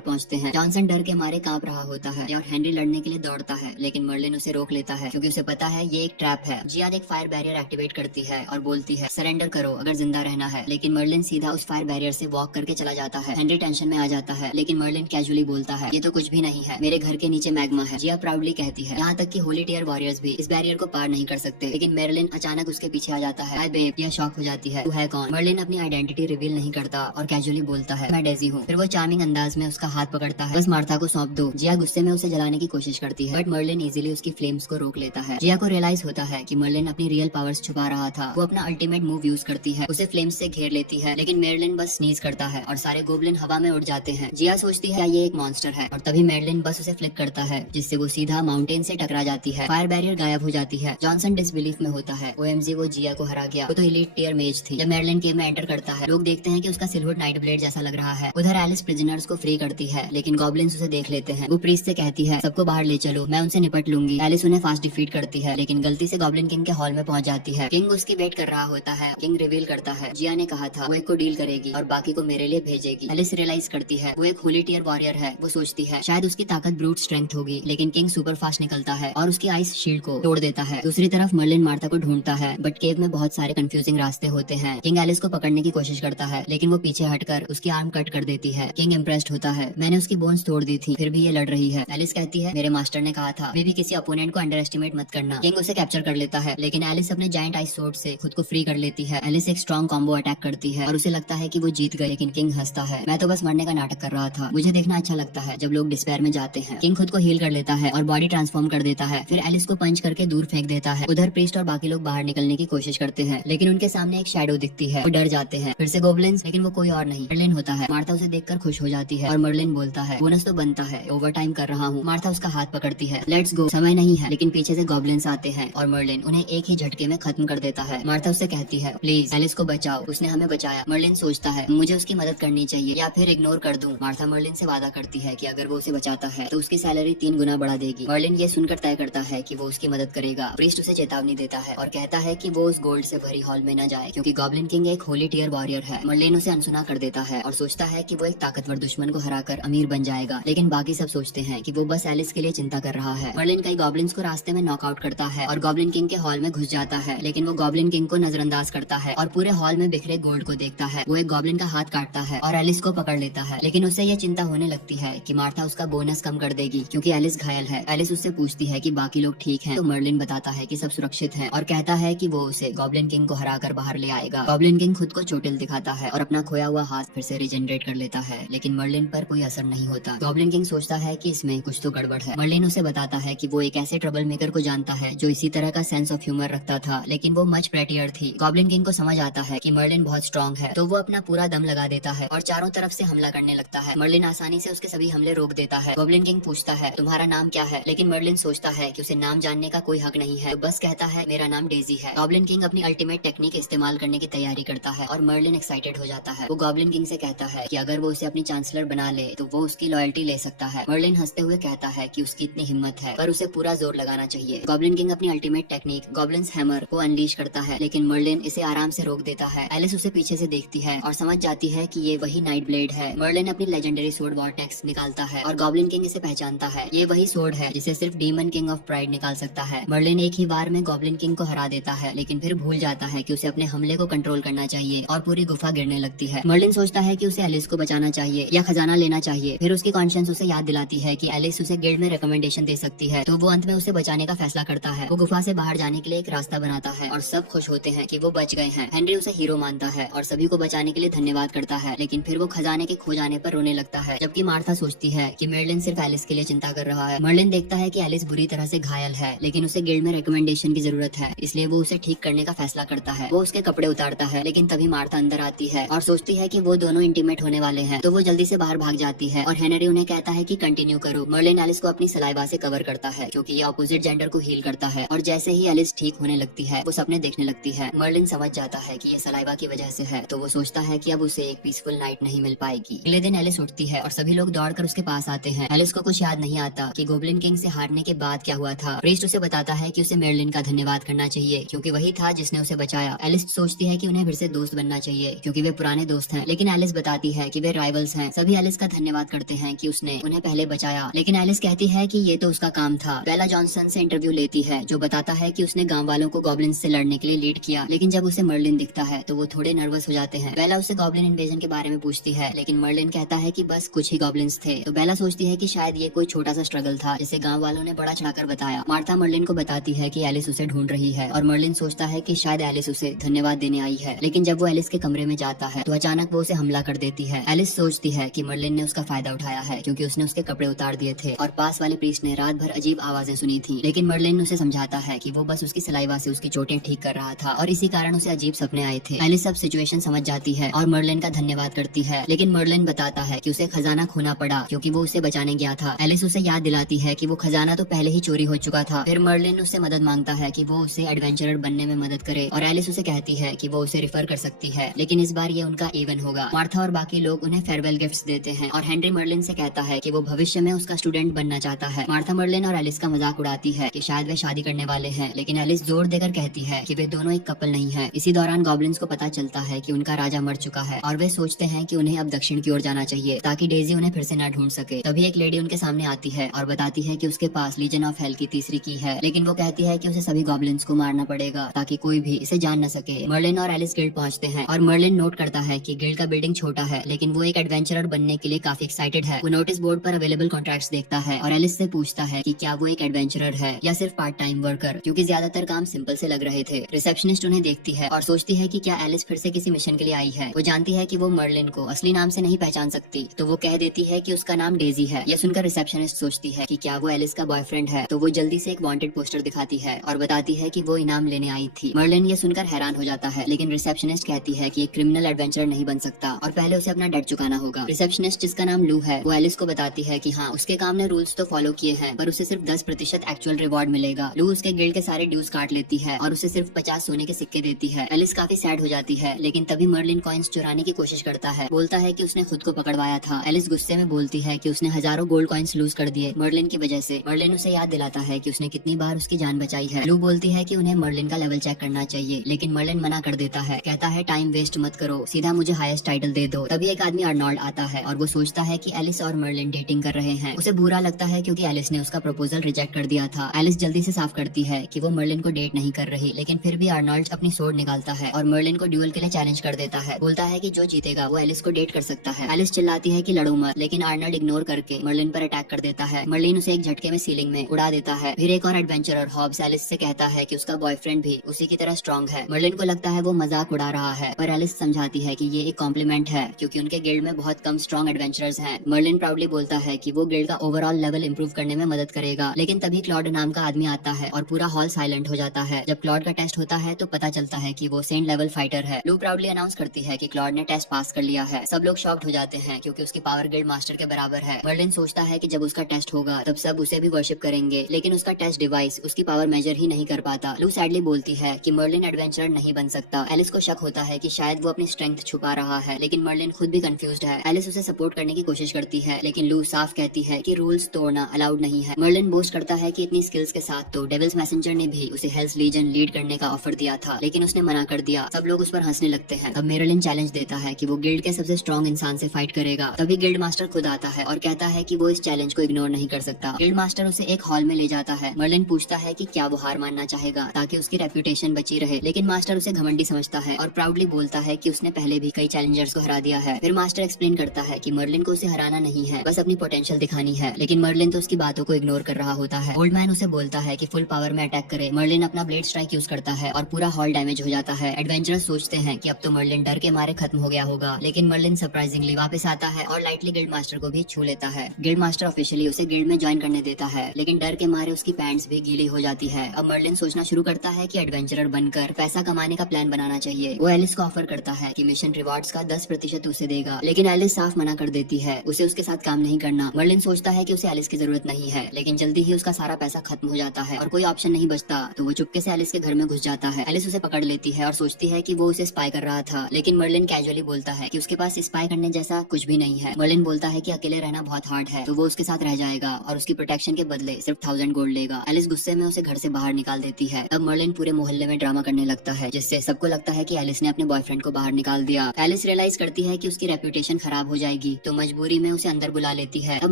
पहुंचते हैं। जॉनसन डर के मारे कांप रहा होता है और हेनरी लड़ने के लिए दौड़ता है, लेकिन मर्लिन उसे रोक लेता है क्योंकि उसे पता है ये एक ट्रैप है। जिया एक फायर बैरियर एक्टिवेट करती है और बोलती है, सरेंडर करो अगर जिंदा रहना है, लेकिन मर्लिन सीधा उस फायर बैरियर से वॉक करके चला जाता है। हेनरी टेंशन में आ जाता है, लेकिन मर्लिन कैजुअली बोलता है, ये तो कुछ भी नहीं है, मेरे घर के नीचे मैग्मा है। जिया प्राउडली कहती है, यहाँ तक कि होली टियर वॉरियर्स भी इस बैरियर को पार नहीं कर सकते। लेकिन मर्लिन अचानक उसके पीछे आ जाता है। हाय बेब, यह शॉक हो जाती है, तू है कौन? मर्लिन अपनी आइडेंटिटी रिवील नहीं करता और कैजुअली बोलता है, मैं डेजी हूँ। फिर वो चार्मिंग अंदाज में उसका हाथ पकड़ता है, बस मार्था को सौंप दो। जिया गुस्से में उसे जलाने की कोशिश करती है, बट मर्लिन इजीली उसकी फ्लेम्स को रोक लेता है। जिया को रियलाइज होता है कि मर्लिन अपनी रियल पावर्स छुपा रहा था। वो अपना अल्टीमेट मूव यूज करती है, उसे फ्लेम्स से घेर लेती है, लेकिन मर्लिन बस स्नीज करता है और सारे गोब्लिन हवा में उड़ जाते हैं। जिया सोचती है ये एक मॉन्स्टर है, और तभी मर्लिन बस उसे फ्लिक करता है, जिससे वो सीधा माउंटेन से टकरा जाती है। फायर बैरियर गायब हो जाती है। जॉनसन डिसबिलीफ में होता है, ओएमजी वो जिया को हरा गया, वो तो एलीट टियर मेज थी। जब मर्लिन केव में एंटर करता है, लोग देखते हैं कि उसका सिल्वर नाइट ब्लेड जैसा लग रहा है। उधर एलिस प्रिजनर्स को फ्री करती है, लेकिन गॉब्लिन्स उसे देख लेते हैं। वो प्रीस्ट से कहती है, सबको बाहर ले चलो, मैं उनसे निपट लूंगी। एलिस उन्हें फास्ट डिफीट करती है, लेकिन गलती से गॉब्लिन किंग के हॉल में पहुंच जाती है। किंग उसकी वेट कर रहा होता है। किंग रिवील करता है, जिया ने कहा था वो एक को डील करेगी और बाकी को मेरे लिए भेजेगी। एलिस रियलाइज करती है वो एक होली टियर वॉरियर है। वो सोचती है शायद उसकी ताकत ब्रूट स्ट्रेंथ होगी, लेकिन किंग सुपर फास्ट निकलता है और उसकी आइस शील्ड को तोड़ देता है। दूसरी तरफ मर्लिन मार्था को ढूंढता है, बट केव में बहुत सारे कंफ्यूजिंग रास्ते होते हैं। किंग एलिस को पकड़ने की कोशिश करता है, लेकिन वो पीछे हटकर उसकी आर्म कट कर देती है। किंग इम्प्रेस्ड होता है, मैंने उसकी बोन्स तोड़ दी थी, फिर भी ये लड़ रही है। एलिस कहती है, मेरे मास्टर ने कहा था अभी भी किसी अपोनेंट को अंडर एस्टिमेट मत करना। किंग उसे कैप्चर कर लेता है, लेकिन एलिस अपने जायंट आइस सोर्ड से खुद को फ्री कर लेती है। एलिस एक स्ट्रॉन्ग कॉम्बो अटैक करती है और उसे लगता है कि वो जीत गई, लेकिन किंग हंसता है, मैं तो बस मरने का नाटक कर रहा था। मुझे देखना अच्छा लगता है जब लोग डिस्पेयर में जाते हैं। किंग खुद को हील कर लेता है और बॉडी ट्रांसफॉर्म कर देता है, फिर एलिस को पंच करके दूर फेंक देता है। उधर प्रीस्ट और बाकी लोग बाहर निकलने की कोशिश करते हैं, लेकिन उनके सामने एक शैडो दिखती है। वो डर जाते हैं, फिर से गोब्लिन्स, लेकिन वो कोई और नहीं मर्लिन होता है। मार्था उसे देखकर खुश हो जाती है और मर्लिन बोलता है, बोनस तो बनता है, ओवर टाइम कर रहा हूँ। मार्था उसका हाथ पकड़ती है, लेट्स गो, समय नहीं है। लेकिन पीछे से गॉब्लिन्स आते हैं और मर्लिन उन्हें एक ही झटके में खत्म कर देता है। मार्था उससे कहती है, प्लीज एलिस को बचाओ, उसने हमें बचाया। मर्लिन सोचता है मुझे उसकी मदद करनी चाहिए या फिर इग्नोर कर दूं। मार्था मर्लिन से वादा करती है कि अगर वो उसे बचाता है तो उसकी सैलरी 3 गुना बढ़ा देगी। मर्लिन ये सुनकर तय करता है कि वो उसकी मदद करेगा। प्रीस्ट उसे चेतावनी देता है और कहता है कि वो उस गोल्ड से भरी हॉल में न जाए, क्योंकि गॉब्लिन किंग एक होली टियर वॉरियर है। मर्लिन उसे अनसुना कर देता है और सोचता है कि वो एक ताकतवर दुश्मन को हराकर अमीर बन जाएगा, लेकिन बाकी सब सोचते हैं कि वो बस एलिस के लिए चिंता कर रहा है। मर्लिन कई गॉब्लिन्स को रास्ते में नॉकआउट करता है और गॉब्लिन किंग के हॉल में घुस जाता है, लेकिन वो गॉब्लिन किंग को नजरअंदाज करता है और पूरे हॉल में बिखरे गोल्ड को देखता है। वो एक गॉब्लिन का हाथ काटता है और एलिस को पकड़ लेता है, लेकिन उसे ये चिंता होने लगती है कि मार्था उसका बोनस कम कर देगी क्योंकि एलिस घायल है। एलिस उससे पूछती है कि बाकी लोग ठीक हैं, तो मर्लिन बताता है कि सब सुरक्षित हैं और कहता है कि वो उसे गॉब्लिन किंग को हराकर बाहर ले आएगा। गॉब्लिन किंग खुद को चोटिल दिखाता है और अपना खोया हुआ हाथ फिर से रिजेनरेट कर लेता है, लेकिन मर्लिन पर कोई असर नहीं होता। गॉब्लिन किंग सोचता है कि इसमें कुछ तो गड़बड़ है। मर्लिन उसे बताता है कि वो एक ऐसे ट्रबल मेकर को जानता है जो इसी तरह का सेंस ऑफ ह्यूमर रखता था, लेकिन वो मच प्रेटियर थी। गॉब्लिन किंग को समझ आता है कि मर्लिन बहुत स्ट्रॉन्ग है, तो वो अपना पूरा दम लगा देता है और चारों तरफ से हमला करने लगता है। मर्लिन आसानी से उसके सभी हमले रोक देता है। गॉब्लिन किंग पूछता है, तुम्हारा नाम क्या है? लेकिन मर्लिन सोचता है कि उसे नाम जानने का कोई हक नहीं है, तो बस कहता है मेरा नाम डेजी है। गॉब्लिन किंग अपनी अल्टीमेट टेक्निक इस्तेमाल करने की तैयारी करता है और मर्लिन एक्साइटेड हो जाता है। वो गॉब्लिन किंग से कहता है कि अगर वो उसे अपनी चांसलर बना ले तो वो उसकी लॉयल्टी ले सकता है। मर्लिन हंसते हुए कहता है कि उसकी इतनी हिम्मत है, पर उसे पूरा जोर लगाना चाहिए। गॉब्लिन किंग अपनी अल्टीमेट टेक्निक गॉब्लिन्स हैमर को अनलीश करता है, लेकिन मर्लिन इसे आराम से रोक देता है। एलिस उसे पीछे से देखती है और समझ जाती है कि ये वही नाइट ब्लेड है। मर्लिन अपनी लेजेंडरी सोर्ड वॉर्टेक्स निकालता है और गॉब्लिन किंग इसे पहचानता है। ये वही सोर्ड है जिसे सिर्फ डीमन किंग ऑफ प्राइड निकाल सकता है। मर्लिन एक ही बार में गॉब्लिन किंग को हरा देता है, लेकिन फिर भूल जाता है कि उसे अपने हमले को कंट्रोल करना चाहिए और पूरी गुफा गिरने लगती है। मर्लिन सोचता है कि उसे एलिस को बचाना चाहिए या खजाना लेना चाहिए। फिर उसकी कॉन्शियंस उसे याद दिलाती है कि एलिस उसे गिल्ड में रिकमेंडेशन दे सकती है, तो वो अंत में उसे बचाने का फैसला करता है। वो गुफा से बाहर जाने के लिए एक रास्ता बनाता है और सब खुश होते हैं कि वो बच गए हैं। हेनरी उसे हीरो मानता है और सभी को बचाने के लिए धन्यवाद करता है, लेकिन फिर वो खजाने के खो जाने पर रोने लगता है। जबकि मार्था सोचती है कि मर्लिन सिर्फ एलिस के लिए चिंता कर रहा है। मर्लिन देखता है कि एलिस बुरी तरह से घायल है, लेकिन उसे गिल्ड में रिकमेंडेशन की जरूरत है, इसलिए वो उसे ठीक करने का फैसला करता है। वो उसके कपड़े उतारता है, लेकिन तभी मार्था अंदर आती है और सोचती है कि वो दोनों इंटीमेट होने वाले हैं, तो वो जल्दी से बाहर भाग जाती है और हेनरी उन्हें कहता है कि कंटिन्यू करो। मर्लिन एलिस को अपनी सलाइवा से कवर करता है क्योंकि ये ऑपोजिट जेंडर को हील करता है, और जैसे ही एलिस ठीक होने लगती है वो सपने देखने लगती है। मर्लिन समझ जाता है कि ये सलाइवा की वजह से है, तो वो सोचता है कि अब उसे एक पीसफुल नाइट नहीं मिल पाएगी। अगले दिन एलिस उठती है और सभी लोग दौड़कर उसके पास आते हैं। एलिस को कुछ याद नहीं आता कि गोब्लिन किंग से हारने के बाद क्या हुआ था। प्रीस्ट उसे बताता है कि उसे मेरलिन का धन्यवाद करना चाहिए क्योंकि वही था जिसने उसे बचाया। एलिस सोचती है कि उन्हें फिर से दोस्त बनना चाहिए क्योंकि वे पुराने दोस्त हैं, लेकिन एलिस बताती है कि वे राइवल्स हैं। सभी एलिस का धन्यवाद करते हैं कि उसने उन्हें पहले बचाया, लेकिन एलिस कहती है कि ये तो उसका काम था। बेला जॉनसन से इंटरव्यू लेती है जो बताता है कि उसने गांव वालों को गॉब्लिन से लड़ने के लिए लीड किया, लेकिन जब उसे मर्लिन दिखता है तो वो थोड़े नर्वस हो जाते हैं। बेला उससे गॉब्लिन इन्वेजन के बारे में पूछती है, लेकिन मर्लिन कहता है कि बस कुछ ही गॉब्लिन्स थे। तो बेला सोचती है कि शायद ये कोई छोटा सा स्ट्रगल था जिसे गांव वालों ने बड़ा चढ़ाकर बताया। मार्था मर्लिन को बताती है कि एलिस उसे ढूंढ रही है और मर्लिन सोचता है कि शायद एलिस उसे धन्यवाद देने आई है, लेकिन जब वो एलिस के कमरे में जाता है तो अचानक वो उसे हमला कर देती है। एलिस सोचती है कि मर्लिन ने उसका फायदा उठाया है क्योंकि उसने उसके कपड़े उतार दिए थे और पास वाले प्रीस्ट ने रात भर अजीब आवाजें सुनी थी, लेकिन मर्लिन उसे समझाता है कि वो बस उसकी सलाइवा से उसकी चोटें ठीक कर रहा था और इसी कारण उसे अजीब सपने आए थे। एलिस सब सिचुएशन समझ जाती है और मर्लिन का धन्यवाद करती है, लेकिन मर्लिन बताता है कि उसे खजाना खोना पड़ा क्योंकि वो उसे बचाने गया था। एलिस उसे याद दिलाती है कि वो खजाना तो पहले ही चोरी हो चुका था। फिर मर्लिन उससे मदद मांगता है कि वो उसे एडवेंचरर बनने में मदद करे और एलिस उसे कहती है कि वो उसे रिफर कर सकती है, लेकिन इस बार ये उनका इवन होगा। मार्था और बाकी लोग उन्हें फेयरवेल गिफ्ट्स देते हैं और हेनरी मर्लिन से कहता है कि वो भविष्य में उसका स्टूडेंट बनना चाहता है। मार्था मर्लिन और एलिस का मजाक उड़ाती है कि शायद वे शादी करने वाले हैं, लेकिन एलिस जोर देकर कहती है कि वे दोनों एक कपल नहीं है। इसी दौरान गॉब्लिन्स को पता चलता है कि उनका राजा मर चुका है और वे सोचते हैं कि उन्हें अब दक्षिण की ओर जाना चाहिए ताकि डेजी उन्हें फिर से न ढूंढ सके। तभी एक लेडी उनके सामने आती है और बताती है कि उसके पास लीजन ऑफ हेल की तीसरी की है, लेकिन वो कहती है कि उसे सभी गॉब्लिन्स को मारना पड़ेगा ताकि कोई भी इसे जान न सके। मर्लिन और एलिस गिल्ड पहुंचते हैं और मर्लिन नोट करता है कि गिल्ड का बिल्डिंग छोटा है, लेकिन वो एक एडवेंचरर बनने के लिए काफी एक्साइटेड है। वो नोटिस बोर्ड पर अवेलेबल कॉन्ट्रैक्ट्स देखता है और एलिस से पूछता है कि क्या वो एक एडवेंचरर है या सिर्फ पार्ट टाइम वर्कर, क्योंकि ज्यादातर काम सिंपल से लग रहे थे। रिसेप्शनिस्ट उन्हें देखती है और सोचती है कि क्या एलिस फिर से किसी मिशन के लिए आई है। वो जानती है कि वो मर्लिन को असली नाम से नहीं पहचान सकती, तो वो कह देती है कि उसका नाम डेजी है। यह सुनकर रिसेप्शनिस्ट सोचती है कि क्या वो एलिस का बॉयफ्रेंड है, तो वो जल्दी से एक वांटेड पोस्टर दिखाती है और बताती है कि वो इनाम लेने आई थी। मर्लिन ये सुनकर हैरान हो जाता है, लेकिन रिसेप्शनिस्ट कहती है कि एक क्रिमिनल एडवेंचरर नहीं बन सकता और पहले उसे अपना डेट चुकाना होगा। रिसेप्शनिस्ट जिसका नाम लू है वो एलिस को बताती है कि हाँ, उसके काम ने रूल्स तो फॉलो किए हैं पर उसे सिर्फ 10% एक्चुअल रिवॉर्ड मिलेगा। लू उसके गिल्ड के सारे ड्यूज काट लेती है और उसे सिर्फ 50 सोने के सिक्के देती है। एलिस काफी सैड हो जाती है, लेकिन तभी मर्लिन कॉइंस चुराने की कोशिश करता है। बोलता है कि उसने खुद को पकड़वाया था। एलिस गुस्से में बोलती है कि उसने हजारों गोल्ड कॉइंस लूज कर दिए मर्लिन की वजह से। मर्लिन उसे याद दिलाता है कि उसने कितनी बार उसकी जान बचाई है। लू बोलती है कि उन्हें मर्लिन का लेवल चेक करना चाहिए, लेकिन मर्लिन मना कर देता है। कहता है टाइम वेस्ट मत करो, सीधा मुझे हाईएस्ट टाइटल दे दो। तभी एक आदमी अर्नोल्ड आता है और वो सोचता है कि एलिस और मर्लिन डेटिंग कर रहे हैं। उसे बुरा लगता है क्योंकि एलिस ने उसका प्रपोजल रिजेक्ट कर दिया था। एलिस जल्दी से साफ करती है कि वो मर्लिन को डेट नहीं कर रही, लेकिन फिर भी अर्नोल्ड अपनी सोर्ड निकालता है और मर्लिन को ड्यूल के लिए चैलेंज कर देता है। बोलता है कि जो जीतेगा वो एलिस को डेट कर सकता है। एलिस चिल्लाती है कि लड़ो मत, लेकिन अर्नोल्ड इग्नोर करके मर्लिन पर अटैक कर देता है। मर्लिन उसे एक झटके में सीलिंग में उड़ा देता है। फिर एक और एडवेंचरर हॉब्स एलिस से कहता है कि उसका बॉयफ्रेंड भी उसी की तरह स्ट्रॉन्ग है। मर्लिन को लगता है वो मजाक उड़ा रहा है, पर एलिस समझाती है कि ये एक कॉम्प्लीमेंट है क्योंकि उनके गिल्ड में बहुत कम स्ट्रॉन्ग एडवेंचरर्स हैं। मर्लिन प्राउडली बोलता है कि वो गिल्ड का ओवरऑल लेवल इंप्रूव करने में मदद करेगा, लेकिन तभी क्लॉड नाम का आदमी आता है और पूरा हॉल साइलेंट हो जाता है। जब क्लॉड का टेस्ट होता है तो पता चलता है कि वो सेंट लेवल फाइटर है। लू प्राउडली अनाउंस करती है कि क्लॉड ने टेस्ट पास कर लिया है। सब लोग शॉक्ड हो जाते हैं क्योंकि उसकी पावर गिल्ड मास्टर के बराबर है। मर्लिन सोचता है कि जब उसका टेस्ट होगा तब सब उसे भी वर्शिप करेंगे, लेकिन उसका टेस्ट डिवाइस उसकी पावर मेजर ही नहीं कर पाता। लू सैडली बोलती है कि मर्लिन एडवेंचरर नहीं बन सकता। एलिस को शक होता है कि शायद वो अपनी स्ट्रेंथ छुपा रहा है, लेकिन मर्लिन खुद भी कंफ्यूज्ड है। एलिस उसे सपोर्ट करने की कोशिश करती है, लेकिन लू साफ कहती है कि रूल्स तोड़ना अलाउड नहीं है। मर्लिन बोस्ट करता है कि इतनी स्किल्स के साथ तो डेविल्स मैसेंजर ने भी उसे हेल्स लीजन लीड करने का ऑफर दिया था, लेकिन उसने मना कर दिया। सब लोग उस पर हंसने लगते हैं। तब मेरलिन चैलेंज देता है कि वो गिल्ड के सबसे स्ट्रॉन्ग इंसान से फाइट करेगा। तभी गिल्ड मास्टर खुद आता है और कहता है कि वो इस चैलेंज को इग्नोर नहीं कर सकता। गिल्ड मास्टर उसे एक हॉल में ले जाता है। मर्लिन पूछता है कि क्या वो हार मानना चाहेगा ताकि उसकी रेप्यूटेशन बची रहे, लेकिन मास्टर उसे घमंडी समझता है और प्राउडली बोलता है कि उसने पहले भी कई चैलेंजर्स को हरा दिया है। फिर मास्टर एक्सप्लेन करता है कि मर्लिन को उसे हराना नहीं है, बस अपनी पोटेंशियल दिखानी है, लेकिन मर्लिन तो उसकी बातों को इग्नोर कर रहा होता है। ओल्ड मैन उसे बोलता है कि फुल पावर में अटैक करे। मर्लिन अपना ब्लेड स्ट्राइक यूज करता है और पूरा हॉल डैमेज हो जाता है। एडवेंचरर्स सोचते हैं कि अब तो मर्लिन डर के मारे खत्म हो गया होगा, लेकिन मर्लिन सरप्राइजिंगली वापस आता है और लाइटली गिल्ड मास्टर को भी छू लेता है। गिल्ड मास्टर ऑफिशियली उसे गिल्ड में ज्वाइन करने देता है, लेकिन डर के मारे उसकी पैंट्स भी गीली हो जाती है। अब मर्लिन सोचना शुरू करता है कि एडवेंचरर बनकर पैसा कमाने का प्लान बनाना चाहिए। वो एलिस को ऑफर करता है कि मिशन रिवॉर्ड्स का 10% उसे देगा, लेकिन एलिस साफ मना कर देती है। उसे उसके साथ काम नहीं करना। मर्लिन सोचता है कि उसे एलिस की जरूरत नहीं है, लेकिन जल्दी ही उसका सारा पैसा खत्म हो जाता है और कोई ऑप्शन नहीं बचता, तो वो चुपके से एलिस के घर में घुस जाता है। एलिस उसे पकड़ लेती है और सोचती है कि वो उसे स्पाई कर रहा था, लेकिन मर्लिन कैजुअली बोलता है कि उसके पास स्पाई करने जैसा कुछ भी नहीं है। मर्लिन बोलता है कि अकेले रहना बहुत हार्ड है, तो वो उसके साथ रह जाएगा और उसकी प्रोटेक्शन के बदले सिर्फ 1000 गोल्ड लेगा। एलिस गुस्से में उसे घर से बाहर निकाल देती है। अब मर्लिन पूरे मोहल्ले में ड्रामा करने लगता है, जिससे सबको लगता है कि एलिस ने अपने बॉयफ्रेंड को बाहर निकाल दिया। एलिस रियलाइज करती है कि उसकी रेपुटेशन खराब हो जाएगी, तो मजबूरी में उसे अंदर बुला लेती है। अब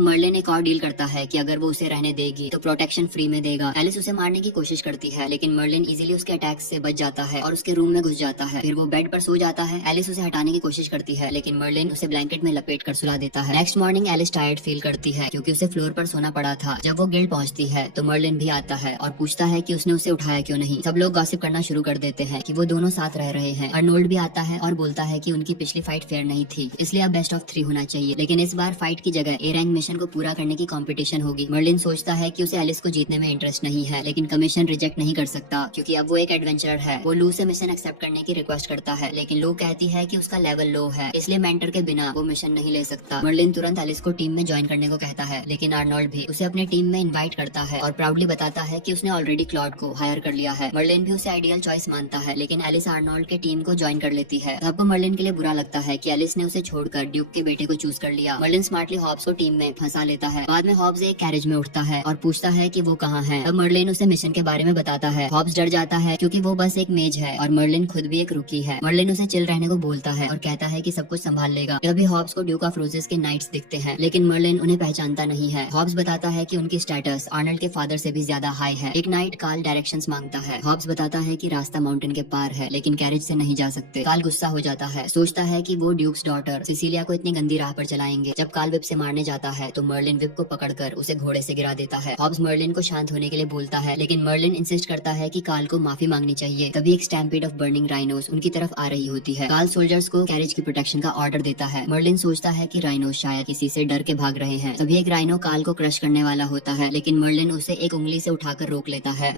मर्लिन एक और डील करता है कि अगर वो उसे रहने देगी तो प्रोटेक्शन फ्री में देगा। एलिस उसे मारने की कोशिश करती है, लेकिन मर्लिन इजीली उसके अटैक से बच जाता है और उसके रूम में घुस जाता है। फिर वो बेड पर सो जाता है। एलिस उसे हटाने की कोशिश करती है, लेकिन मर्लिन उसे ब्लैंकेट में लपेट कर सुला देता है। Next morning Alice tired feel करती है क्योंकि उसे फ्लोर पर सोना पड़ा था। जब वो गिल्ड पहुंचती है तो मर्लिन भी आता है और पूछता है कि उसने उसे उठाया क्यों नहीं। सब लोग गॉसिप करना शुरू कर देते हैं कि वो दोनों साथ रह रहे हैं। अर्नोल्ड भी आता है और बोलता है कि उनकी पिछली फाइट फेयर नहीं थी, इसलिए अब बेस्ट ऑफ 3 होना चाहिए। लेकिन इस बार फाइट की जगह ए रैंक मिशन को पूरा करने की कंपटीशन होगी। मर्लिन सोचता है कि उसे एलिस को जीतने में इंटरेस्ट नहीं है, लेकिन कमीशन रिजेक्ट नहीं कर सकता क्योंकि अब वो एक एडवेंचरर है। वो लू से मिशन एक्सेप्ट करने की रिक्वेस्ट करता है, लेकिन लू कहती है कि उसका लेवल लो है, इसलिए मेंटर के बिना वो मिशन नहीं ले सकता। मर्लिन तुरंत एलिस को टीम में ज्वाइन करने को कहता है, लेकिन आर्नोल्ड भी उसे अपने टीम में इनवाइट करता है और प्राउडली बताता है कि उसने ऑलरेडी क्लॉड को हायर कर लिया है। मर्लिन भी उसे आइडियल चॉइस मानता है, लेकिन एलिस आर्नोल्ड के टीम को ज्वाइन कर लेती है। सबको मर्लिन के लिए बुरा लगता है कि एलिस ने उसे छोड़कर ड्यूक के बेटे को चूज कर लिया। मर्लिन स्मार्टली हॉब्स को टीम में फंसा लेता है। बाद में हॉब्स एक कैरेज में उठता है और पूछता है कि वो कहाँ है। अब मर्लिन उसे मिशन के बारे में बताता है। हॉब्स डर जाता है क्योंकि वो बस एक मेज है और मर्लिन खुद भी एक रुकी है। मर्लिन उसे चिल रहने को बोलता है और कहता है कि सब कुछ संभाल लेगा। तभी हॉब्स को ड्यूक ऑफ रोजेस के नाइट्स दिखते हैं, लेकिन मर्लिन उन्हें पहचानता नहीं है। हॉब्स बताता है कि उनकी स्टेटस आर्नल्ड के फादर से भी ज्यादा हाई है। एक नाइट कार्ल डायरेक्शंस मांगता है। हॉब्स बताता है कि रास्ता माउंटेन के पार है, लेकिन कैरेज से नहीं जा सकते। कार्ल गुस्सा हो जाता है, सोचता है कि वो ड्यूक्स डॉटर सिसिलिया को इतनी गंदी राह पर चलाएंगे। जब कार्ल विप से मारने जाता है तो मर्लिन विप को पकड़कर उसे घोड़े से गिरा देता है। हॉब्स मर्लिन को शांत होने के लिए बोलता है, लेकिन मर्लिन इंसिस्ट करता है कि कार्ल को माफी मांगनी चाहिए। तभी एक स्टैम्पीड ऑफ बर्निंग राइनोस उनकी तरफ आ रही होती है। कार्ल सोल्जर्स को कैरेज की प्रोटेक्शन का ऑर्डर देता है। मर्लिन सोचता है कि राइनोस शायद किसी से डर के भाग रहे हैं। तभी एक राइनो कार्ल को क्रश करने वाला होता है, लेकिन मर्लिन उसे एक उंगली से उठाकर रोक लेता है।